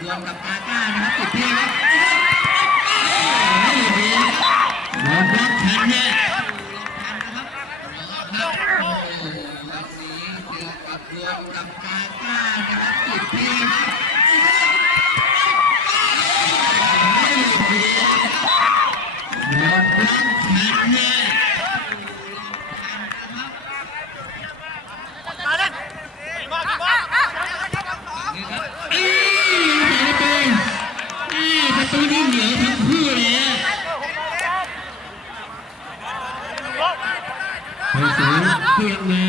ดวลกับกาก้านะครับติดที่ครับโดนบล็อกทันฮะครับโอ้โหวันนี้เจอกับดวลกับกาก้านะครับติดที่ครับโดนบล็อกทันฮะอีประตูอีประตูนี่เหนียวทั้งคู่เลยอะไปสูง เพียงมา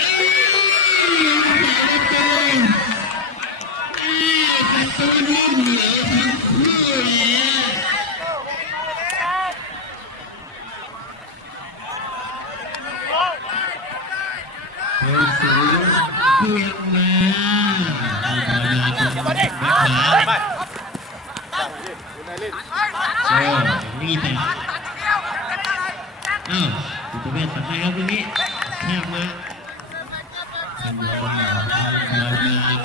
อีประตูอีประตูนี่เหนียวทั้งคู่เลยอะไปสูงเพียงมาเอาบอลมา ตรงขวาเออนี่แต่อ้าวจิตเวชสังให้ครับตรงนี้แคบมาทำบอลมาบอลมา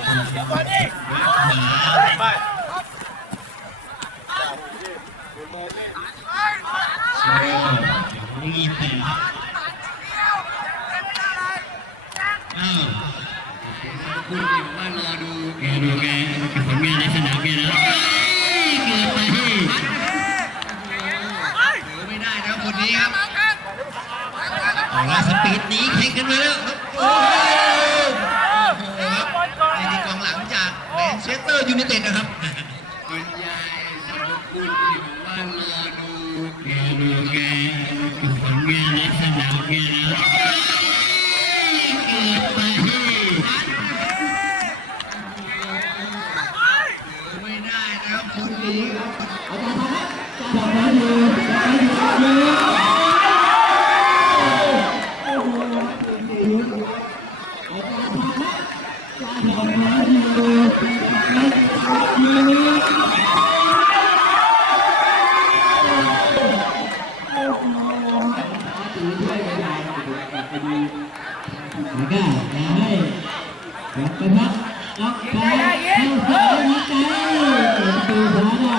ตรงขวาเอนี่แต่อ้าวคุณเด็กว่ารอดูแกดูแกผลงานในสนามแกนะเอ้ยเกิดไป ถือไม่ได้นะครับคนนี้ครับเอาละสปีดหนีแข่งกันมาแล้วครับโอ้โหครับในที่กองหลังจากแมนเชสเตอร์ยูไนเต็ดนะครับคุณยายสมคุณที่บอกว่ารอดูแกดูแกผลงานในสนามแกนะเกิดไปถือไม่ได้นะครับคนนี้ครับแล้วก็อย่าให้หลับไปพักล็อกไปเข้าสายหัวใจเปิดประตูขวาได้